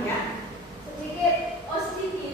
Ya, sedikit positif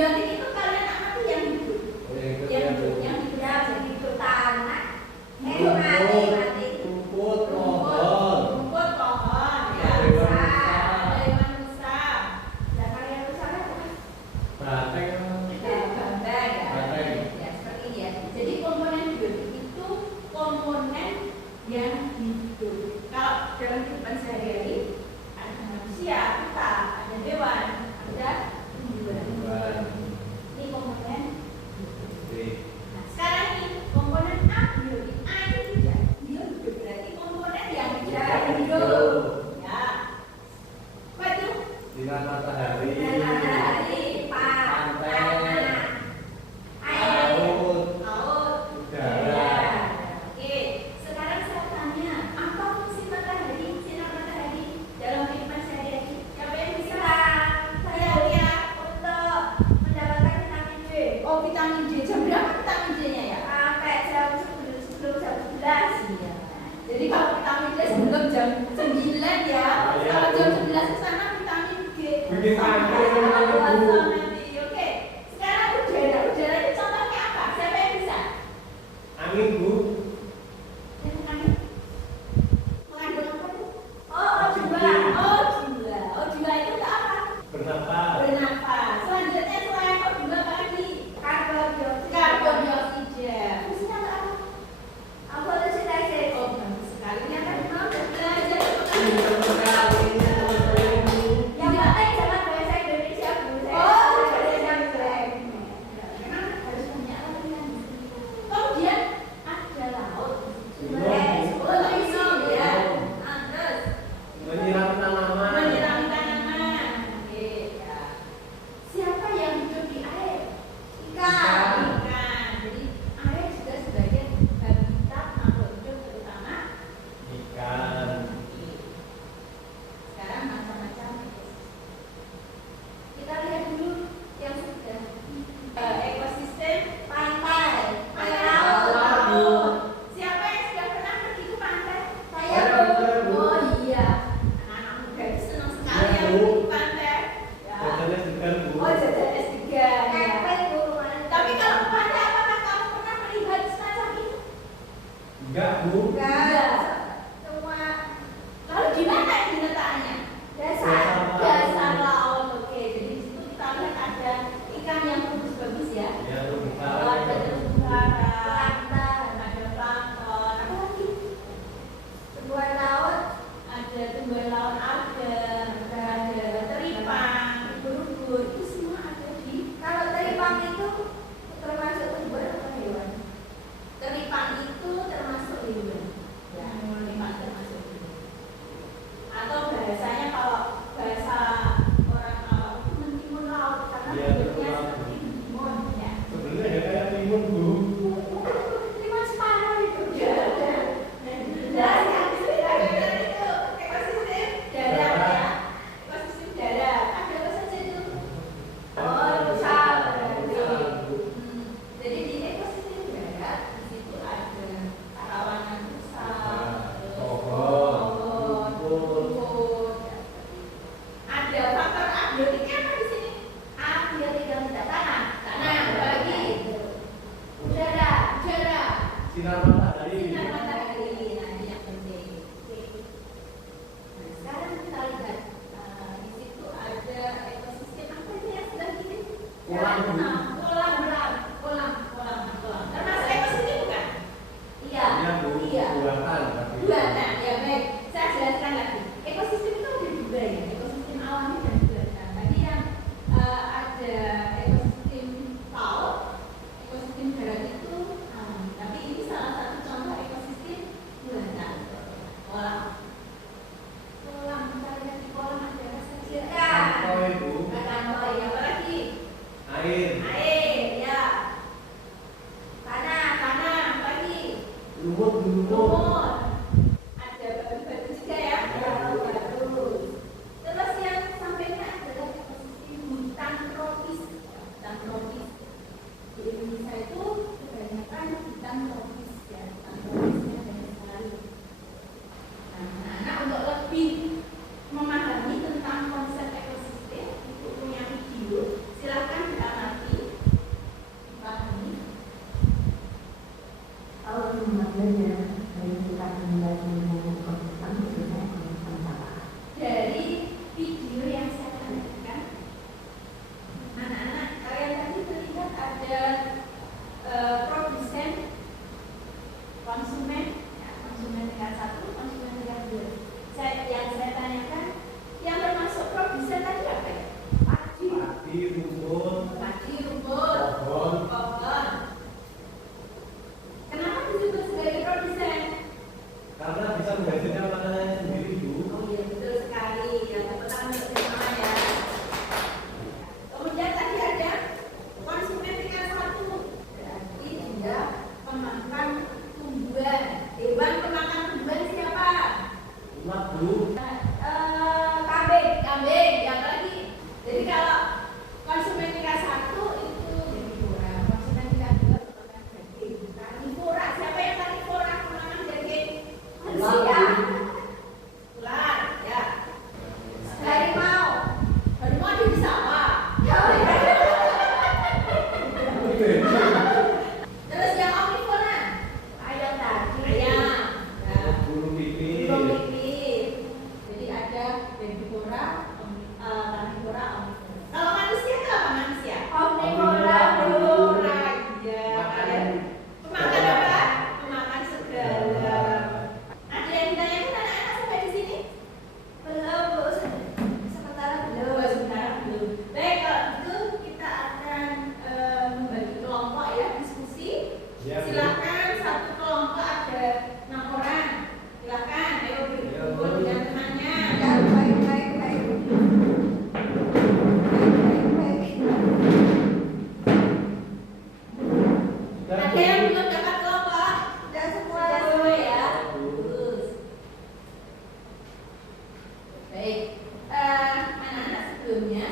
Biotik itu kalian amati yang hidup. Yang hidup jadi hidup tanah. Mati. Rumput pohon. Ya, ada manusia. Dan kalian usaha apa? Banteng. Ya, seperti ini ya. Jadi komponen biotik itu komponen yang hidup. Kalau dalam kehidupan sehari-hari ada manusia, kita, ada hewan, ada tumbuhan. Ini komponen. Nah, sekarang ini komponen abiotik. A itu tidak hidup, berarti komponen yang tidak hidup. Ya. Apa itu? Sinar matahari. Matahari, Pantai. air, Laut. Udara. Oke, sekarang saya tanya, apa fungsi matahari, sinar matahari dalam kehidupan sehari-hari? Siapa yang bisa? Saya lihat untuk mendapatkan vitamin D. Oh, vitamin D. Jam berapa vitamin D-nya ya? Sampai jam 10 jam 11. Iya. Jadi kalau vitamin D sebelum jam 9 ya. Kalau jam 11 ke sana vitamin D. Bikin tangga. Nanti. Oke. Sekarang udara. Udara itu contohnya apa? Siapa yang bisa? Angin, Bu. Yang angin. Mengandung apa itu? O2. O2 itu ke apa? Bernafas. Bernafas. Selanjutnya selain O2 apa lagi? Karbon dioksida. Fungsinya untuk apa? Fotosintesa. Oh, bagus sekali. Ini akan mau belajar. Yang penting jangan bahasa Indonesia, Bu. Oh, bahasa Inggris. Memang harus punya latihan. Kemudian ada laut. Minum ya. Terus Menyiram tanaman. menyirami tanaman. Oke, ya. Siapa yang hidup di air? Ikan. Jadi air juga sebagai habitat makhluk hidup terutama Ikan. sekarang macam-macam. Kita lihat dulu yang sudah ekosistem pantai, laut. Siapa yang sudah pernah pergi ke pantai? Saya, Bu. Oh iya, anak muda itu senang sekali Iya, yang Bu. pergi ke pantai. Ya. Jajannya segar, Bu. Oh jajan S3 ya. Tapi kalau ke pantai apakah kamu pernah melihat semacam itu? Enggak, Bu. Enggak. Lalu di mana ini letaknya? Dasar laut. Oke, jadi di situ kita lihat ada ikan yang bagus-bagus ya. Ya, Bu. Oh, ada terumbu karang, ada plankton, apa lagi? Tumbuhan laut, ada tumbuhan laut alga, ada teripang, ubur-ubur, itu semua ada di. Kalau teripang itu termasuk tumbuhan atau hewan? Teripang itu termasuk hewan. Ya, teripang termasuk hewan. Atau bahasanya kalau bahasa orang awam itu mentimun laut karena Iya, bentuknya betul. seperti mentimun ya. Sebenarnya ada kayak timun, Bu. Terima separuh itu ada. Dan yang itu ekosistem darat ya. Ekosistem darat. Ada apa saja itu? Oh, rusa berarti. Jadi di ekosistem darat di situ ada kawanan rusa, Pohon, rumput. Ada faktor abiotiknya apa di sini? Abiotik yang tidak tanah. Tanah bagi udara. Sinar matahari. Sinar matahari, nah ini yang penting. Oke. Nah, sekarang kita lihat di situ ada ekosistem apa ini yang sebelah kiri? Kolam. Kolam. Termasuk ekosistem bukan? Iya. Iya, Bu. Iya. Buatan, tapi. Buatan, ya baik. Saya jelaskan lagi. Ekosistem itu ada dua ya, ekosistem alami dan buatan. Tadi yang ada ekosistem laut, ekosistem darat itu alami. Tapi ini salah satu contoh ekosistem buatan. Kolam. Kita lihat di kolam ada apa saja? Koi, Bu. Ada apa lagi? Air.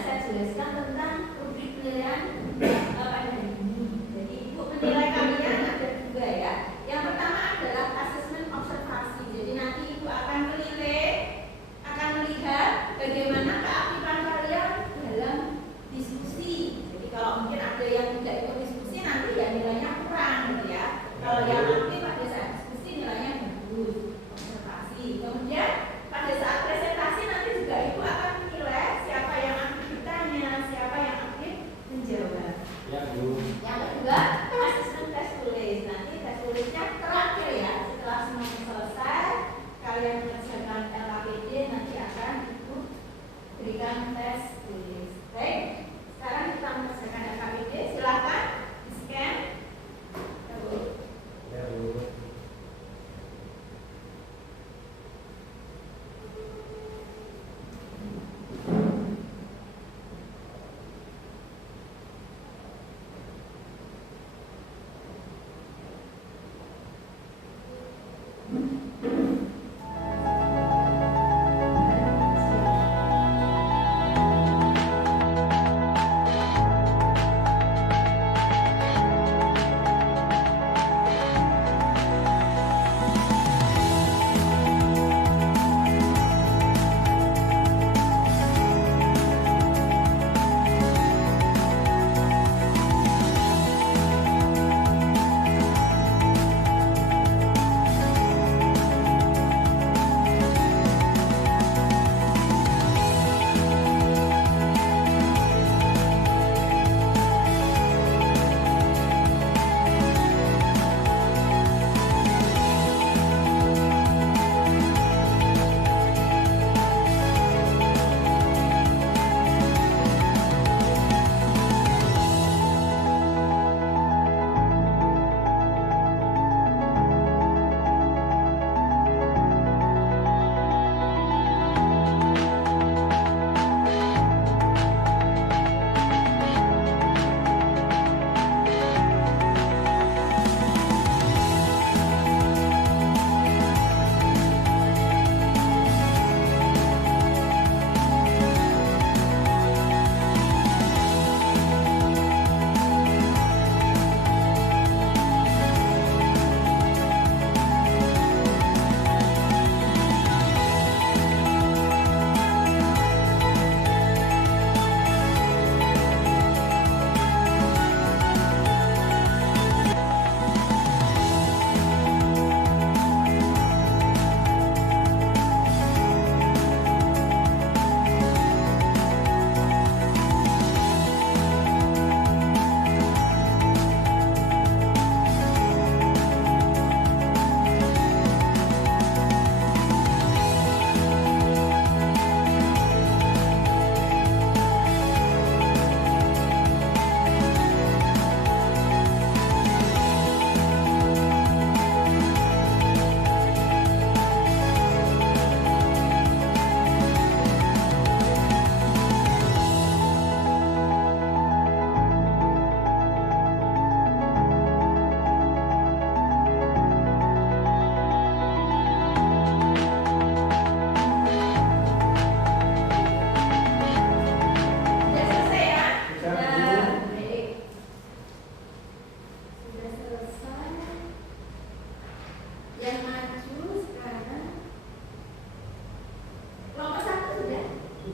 saya jelaskan tentang rubrik penilaian pada hari ini. Jadi Ibu menilai kalian ada 2 ya. Yang pertama adalah asesmen observasi. Jadi nanti Ibu akan melihat bagaimana keaktifan kalian dalam diskusi. Jadi kalau mungkin ada yang tidak ikut diskusi nanti ya nilainya kurang gitu ya. Kalau yang aktif pada saat diskusi nilainya bagus. Observasi. Kemudian pada saat presentasi nanti juga Ibu akan menilai siapa yang aktif bertanya, siapa yang aktif menjawab. Ya, Bu. Yang kedua, asesmen tes tulis. Nanti tes tulisnya terakhir ya. Setelah semuanya selesai, kalian mengerjakan LKPD, nanti akan Ibu berikan tes tulis. Baik, sekarang kita mengerjakan LKPD. Silakan di-scan. Ya, Bu.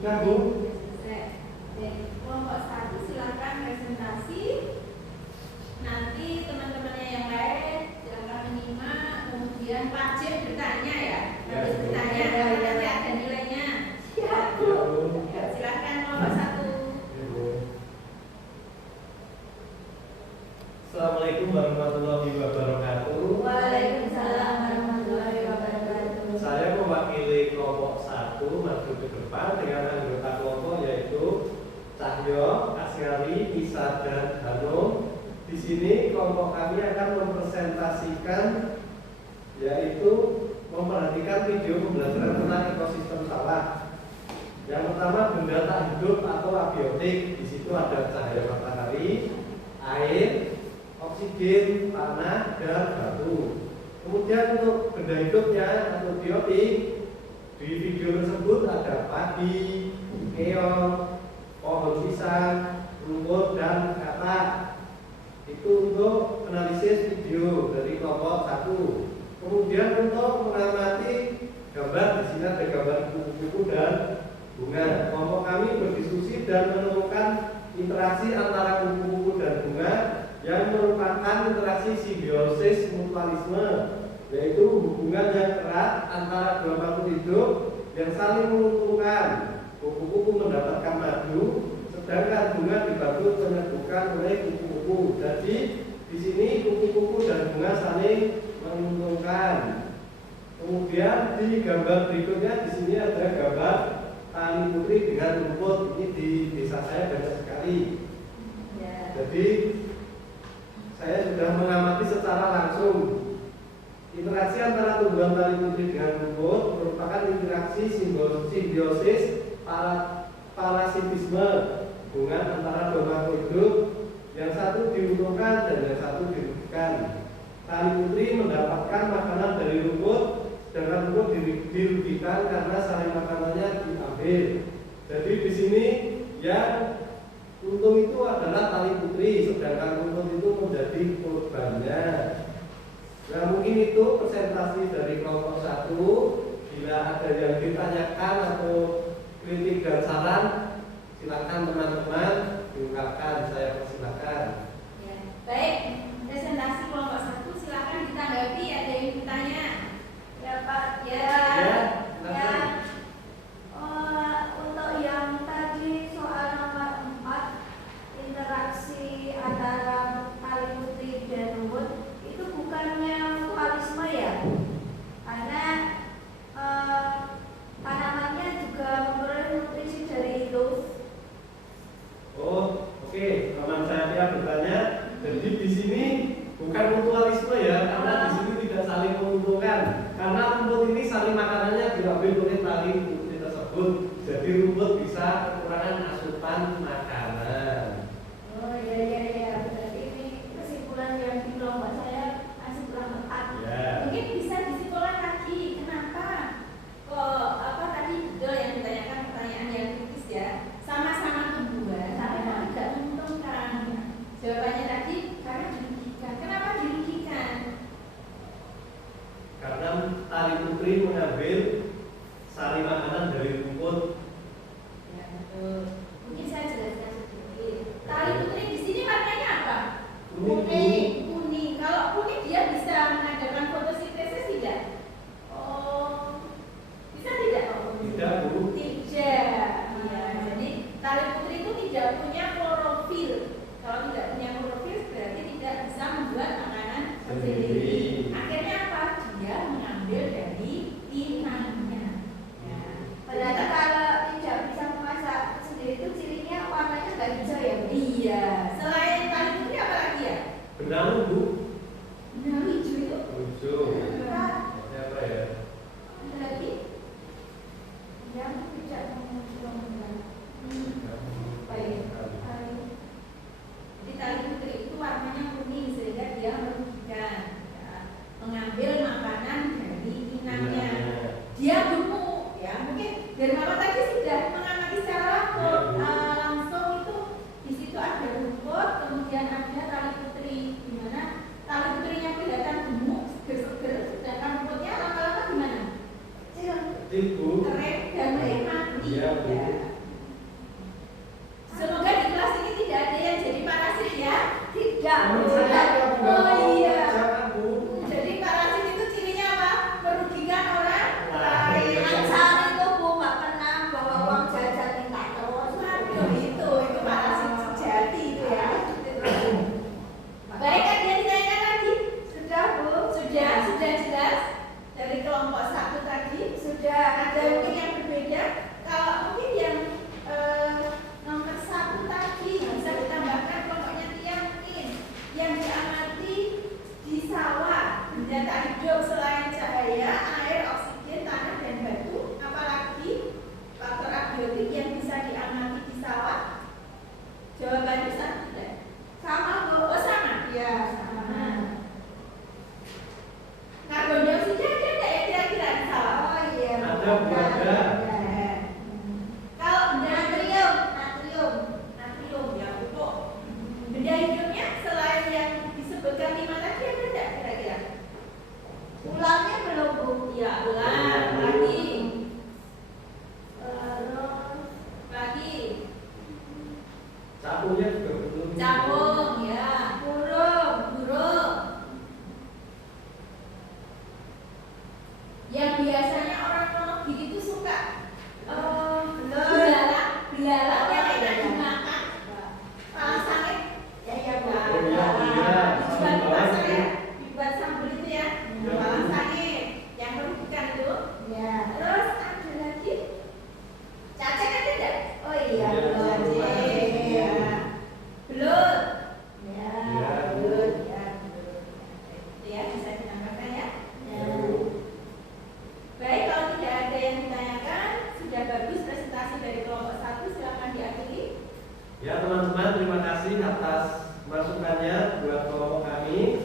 Sudah, Bu. Kelompok 1 silakan presentasi. Nanti teman-temannya yang lain silakan menyimak, kemudian wajib bertanya ya. Harus bertanya karena nanti ada nilainya. Siap, Bu. Silakan kelompok 1. Assalamualaikum warahmatullahi wabarakatuh. Waalaikumsalam warahmatullahi wabarakatuh. Saya mewakili kelompok 1 maju ke depan dengan anggota kelompok yaitu Cahyo, Asyari, Isa, dan Hanum. Di sini kelompok kami akan mempresentasikan yaitu memperhatikan video pembelajaran tentang ekosistem sawah. Yang pertama benda tak hidup atau abiotik. Di situ ada cahaya matahari, air, oksigen, tanah, dan batu. Kemudian untuk benda hidupnya atau biotik, di video tersebut ada padi, keong, pohon pisang, rumput, dan kata. Itu untuk analisis video dari kelompok 1. Kemudian untuk mengamati gambar, di sini ada gambar kupu-kupu dan bunga. Kelompok kami berdiskusi dan menemukan interaksi antara kupu-kupu dan bunga yang merupakan interaksi simbiosis mutualisme, yaitu hubungan yang erat antara dua makhluk hidup yang saling menguntungkan. Kupu-kupu mendapatkan madu, sedangkan bunga dibantu penyembuhkan oleh kupu-kupu. Jadi di sini kupu-kupu dan bunga saling menguntungkan. Kemudian di gambar berikutnya di sini ada gambar tali putri dengan rumput. Ini di desa saya banyak sekali. Jadi saya sudah mengamati secara langsung interaksi antara tumbuhan tali putri dengan rumput merupakan interaksi simbiosis parasitisme, hubungan antara dua makhluk hidup, yang satu diuntungkan dan yang satu dirugikan. Tali putri mendapatkan makanan dari rumput, sedangkan rumput dirugikan karena sari makanannya diambil. Jadi di sini yang untung itu adalah tali putri, sedangkan rumput itu menjadi korbannya. Nah, mungkin itu presentasi dari kelompok 1. Bila ada yang ditanyakan atau kritik dan saran, silakan teman-teman diungkapkan. Saya persilakan. Ya, baik, presentasi kelompok 1 silakan ditanggapi. Ada yang bertanya? Ya Pak, ya. Untuk yang tadi soal nomor 4, interaksi antara tali putri dan rumput, itu bukannya mutualisme ya? Karena tanamannya juga memperoleh nutrisi dari itu. Oh, oke. Teman saya bertanya. Jadi di sini bukan mutualisme ya, karena di sini tidak saling menguntungkan. Karena rumput ini saling makanannya diambil oleh tali putri tersebut. Jadi rumput bisa kekurangan asupan makanan. Oh iya. Berarti ini kesimpulan yang di kelompok saya masih kurang tepat. Ya. Mungkin bisa disimpulkan lagi. Kenapa kok tadi betul yang ditanyakan pertanyaan yang kritis ya. Sama-sama tumbuhan, tapi kok tidak menguntungkan. Jawabannya tadi karena dirugikan. Kenapa dirugikan? Karena tali putri mengambil sari makanan dari rumput. Ya betul. Mungkin saya jelaskan sedikit. Tali putri di sini warnanya apa? Kuning. Kalau kuning dia bisa mengadakan fotosintesis tidak? Oh, bisa tidak? Tidak, Bu. Tidak. Ya, jadi tali putri itu tidak punya klorofil. Kalau tidak punya klorofil berarti tidak bisa membuat makanan sendiri. Akhirnya apa? Dia mengambil dari inangnya. Ya. Berarti kalau tidak bisa memasak sendiri itu cirinya warnanya nggak hijau ya? Iya. Selain tali putri apa lagi ya? Benalu, Bu. Benalu hijau itu. Hijau. Apa ya? Ada lagi? Yang tidak menguntungkan. Baik. Jadi tali putri itu warnanya kuning sehingga dia merugikan. Ya. Mengambil makanan dari inangnya. Dia gemuk, ya mungkin dari Mama tadi sudah mengamati secara langsung itu di situ ada rumput, kemudian ada tali putri, di mana tali putrinya kelihatan gemuk, seger-seger, sedangkan rumputnya lama-lama gimana? Kecil, Bu. Kering dan mati. Iya, Bu. Ya. Semoga di kelas ini tidak ada yang jadi parasit ya. Tidak. Oh iya. Jangan, Bu. Jadi parasit itu cirinya apa? Merugikan orang lain. Asal itu Bu nggak pernah bawa uang jajan minta terus. Waduh, itu parasit sejati itu ya. Baik, ada yang ditanyakan lagi? Sudah Bu. Sudah jelas dari kelompok 1 tadi. Sudah. Ada mungkin yang berbeda. Kalau mungkin yang nomor 1 tadi bisa ditambahkan kelompoknya Tia mungkin yang diamati di sawah benda tak hidup selain cahaya, air, oksigen, tanah dan batu, apalagi faktor abiotik yang bisa diamati di sawah. Jawabannya sama tidak? Sama Bu. Oh sama? Ya sama. Karbon dioksida ada nggak ya kira-kira di sawah? Oh iya. Ada, Bu, ada. Kalau benda Natrium. natrium Capungnya juga betul. Capung, ya. Burung, burung. Yang biasanya orang Wonogiri itu suka belalang, belalang yang enak dimakan. Palang sangit, Ya, Bu. Oh iya, iya. dibuat Sambal masak itu. ya, dibuat sambal itu ya. Palang sangit, yang merugikan itu. Ya. Terus ada lagi cacing ada tidak? Oh iya, Iya, Bu. Cacing, ya. Belut, Ya, Ya. belut, ya, belut. Itu ya bisa ditambahkan ya. Ya. Baik, kalau tidak ada yang ditanyakan, sudah bagus presentasi dari kelompok 1, silakan diakhiri. Ya teman-teman, terima kasih atas masukannya buat kelompok kami.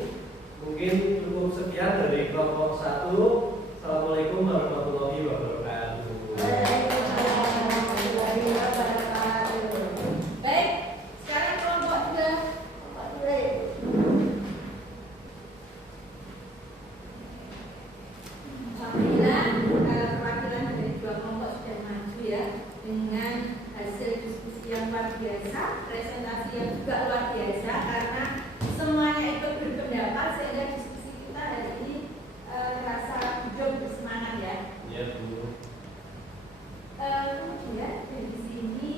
Mungkin cukup sekian dari kelompok 1. Assalamualaikum warahmatullahi wabarakatuh. Baik, sekarang kelompok 2. Alhamdulillah, perwakilan dari 2 kelompok sudah maju ya, dengan hasil diskusi yang luar biasa, presentasi yang juga luar biasa, karena semuanya ikut berpendapat sehingga diskusi kita hari ini terasa hidup bersemangat ya. Iya Bu. Kemudian dari sini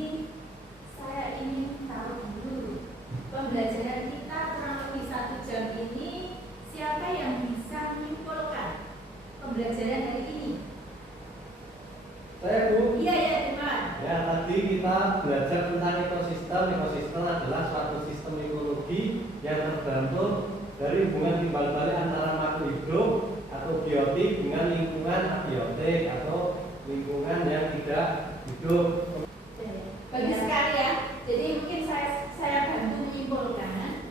saya ingin tahu dulu pembelajaran kita kurang lebih 1 jam ini, siapa yang bisa menyimpulkan pembelajaran hari ini? Saya Bu. Iya ya, Iman. Ya, tadi kita belajar tentang ekosistem. Ekosistem adalah suatu sistem ekologi yang tergantung dari hubungan timbal balik antara makhluk hidup atau biotik dengan lingkungan abiotik atau lingkungan yang tidak hidup. Bagus sekali ya. Jadi mungkin saya bantu menyimpulkan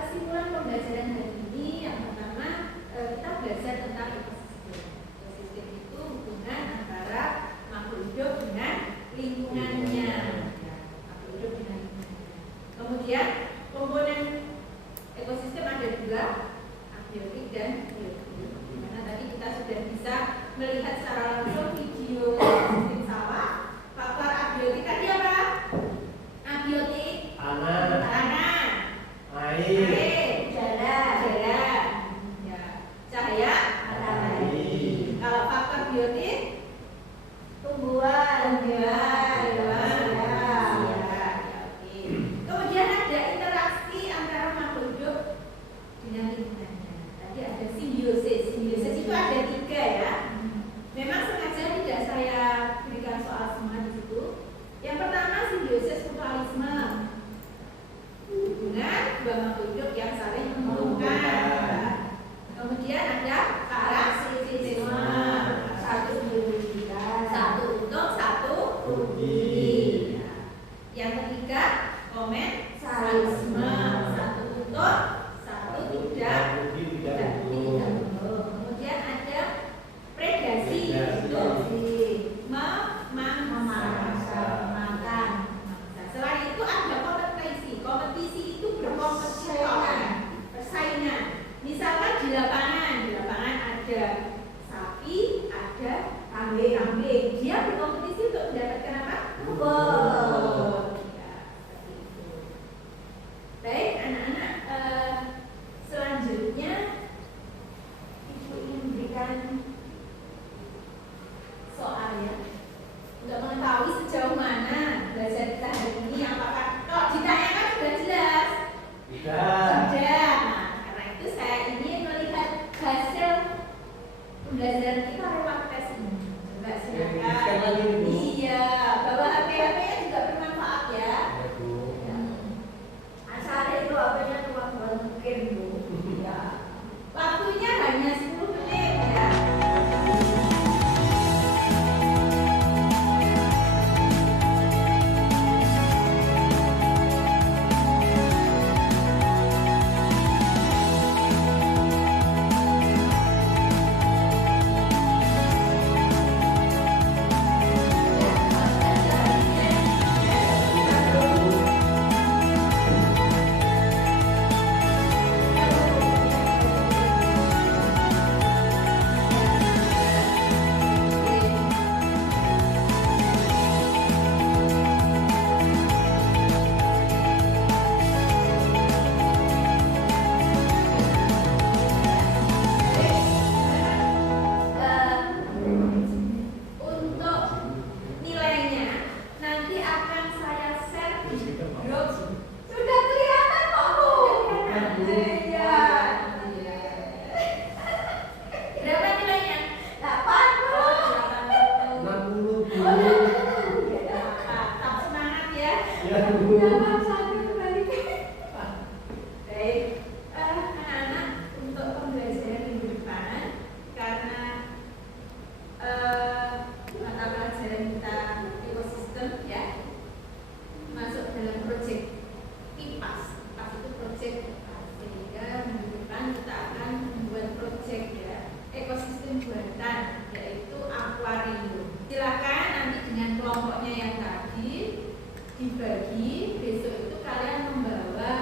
kesimpulan pembelajaran hari ini. Yang pertama, kita belajar tentang ekosistem. Ekosistem itu hubungan antara makhluk hidup dengan lingkungannya. Ya, makhluk hidup dengan lingkungannya. Kemudian komponen ekosistem ada 2, abiotik dan biotik. Dimana tadi kita sudah bisa melihat secara langsung video ekosistem sawah. Faktor abiotik tadi apa? Abiotik tanah, air, udara, ya, cahaya, matahari. Kalau faktor biotik, tumbuhan, hewan, ya, oke. Kemudian ada interaksi antara makhluk hidup dengan lingkungannya. Tadi ada simbiosis. Simbiosis itu ada 3 ya. Memang sengaja tidak saya berikan soal semua di situ. Yang pertama simbiosis mutualisme, hubungan 2 makhluk hidup yang saling menguntungkan. Kemudian ada parasitisme, satu untung, satu rugi. Yang ketiga komensalisme, satu untung, satu tidak untung. Kemudian ada predasi, itu memakan. Selain itu ada kompetisi. Kompetisi itu berkompetisi, persaingan. Misalkan di lapangan ada sapi, ada kambing. Dia berkompetisi untuk mendapatkan apa? Rumput. Ya, seperti itu. Grup. Sudah kelihatan kok, Bu. Iya. Berapa nilainya? 8, Bu. 60 Bu. Tetap semangat ya. Ya Bu. Jangan sampai kembali. Baik, anak-anak untuk pembelajaran minggu depan karena mata pelajaran kita ekosistem ya masuk dalam proyek IPAS. IPAS itu proyek sehingga minggu depan kita akan membuat proyek ya ekosistem buatan yaitu akuarium. Silakan nanti dengan kelompoknya yang tadi dibagi, besok itu kalian membawa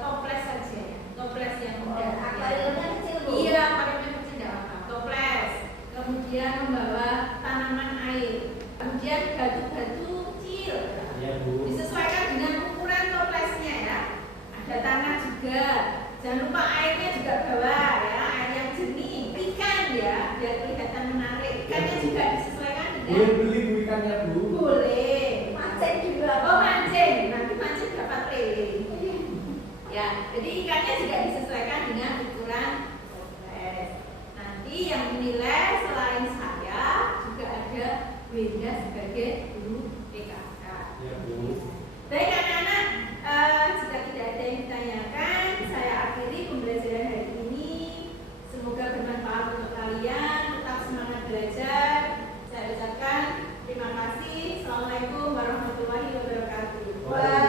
toples saja ya, toples yang mudah. Akuariumnya kecil, Bu. Iya, akuariumnya kecil tidak apa, toples. Kemudian membawa tanaman air, kemudian batu-batu kecil. Ya Bu. Disesuaikan dengan ukuran toplesnya ya. Ada tanah juga. Jangan lupa airnya juga bawa ya, air yang jernih. Ikan ya, biar kelihatan menarik. Ikannya juga disesuaikan Boleh dengan beli Bu ikannya Bu. boleh. Mancing juga. Oh mancing, nanti mancing dapat lele. Ya, jadi ikannya juga disesuaikan dengan ukuran toples. Nanti yang menilai selain saya juga ada Wenda sebagai guru PKK. Ya Bu. Baik anak-anak, jika tidak ada yang ditanyakan, saya akhiri pembelajaran hari ini. Semoga bermanfaat untuk kalian. Tetap semangat belajar. Saya ucapkan terima kasih. Assalamualaikum warahmatullahi wabarakatuh. Wah.